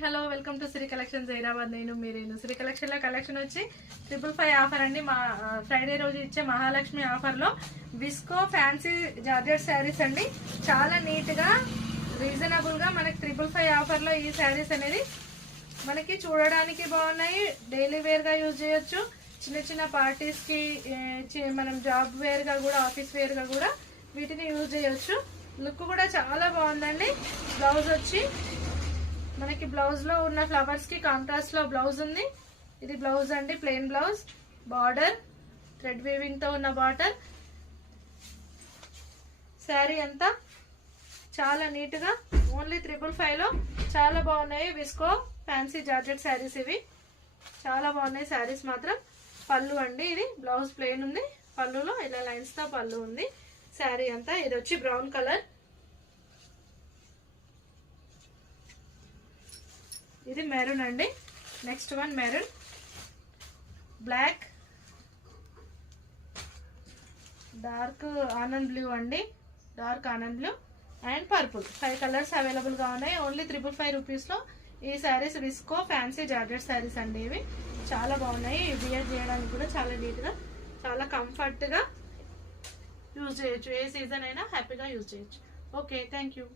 Hello welcome to Sri collections Hyderabad. నేను మీరేను Sri collection లో కలెక్షన్ వచ్చి 555 ఆఫర్ అండి. మా ఫ్రైడే రోజు ఇచ్చే మహాలక్ష్మి ఆఫర్ లో విస్కో ఫ్యాన్సీ జార్జెట్ శారీస్ అండి. చాలా నీట్ గా రీజనబుల్ గా మనకి 555 ఆఫర్ లో ఈ శారీస్ అనేది మనకి చూడడానికి బాగున్నాయి. డైలీ వేర్ గా యూజ్ చేయొచ్చు. చిన్న చిన్న పార్టీస్ కి మనం జాబ్ వేర్ గా కూడా ఆఫీస్ వేర్ గా కూడా వీటిని యూజ్ చేయొచ్చు. లుక్ కూడా చాలా బాగుందండి. బ్లౌజ్ వచ్చి మనకి బ్లౌజ్ లో ఉన్న ఫ్లవర్స్ కి కాంట్రాస్ట్ లో బ్లౌజ్ ఉంది. ఇది బ్లౌజ్ అండి, plain blouse. Border thread weaving తో ఉన్న బార్డర్. శారీ అంతా చాలా నీట్ గా ఓన్లీ 555 లో చాలా బాగున్నాయి. విస్కో ఫ్యాన్సీ జార్జెట్ శారీస్ ఇవి చాలా బాగున్నాయి. శారీస్ మాత్రం పళ్ళు అండి. ఇది బ్లౌజ్ ప్లెయిన్ ఉంది, పళ్ళులో ఇలా లైన్స్ తో పళ్ళు ఉంది. శారీ అంతా ఇది వచ్చి బ్రౌన్ కలర్. ఇది మెరూన్ అండి. Next one maroon, black, dark ఆనంద్ బ్లూ అండి, డార్క్ ఆనంద్ blue and purple. 5 colours available గా ఉన్నాయి. ఓన్లీ 555 రూపీస్ లో ఈ saris viscose fancy georgette saris అండి. ఇవి చాలా బాగున్నాయి. వియర్ చేయడానికి కూడా చాలా నీట్ గా చాలా కంఫర్ట్ గా యూజ్ చేయొచ్చు. ఏ సీజన్ అయినా హ్యాపీగా యూజ్ చేయొచ్చు. Okay, thank you.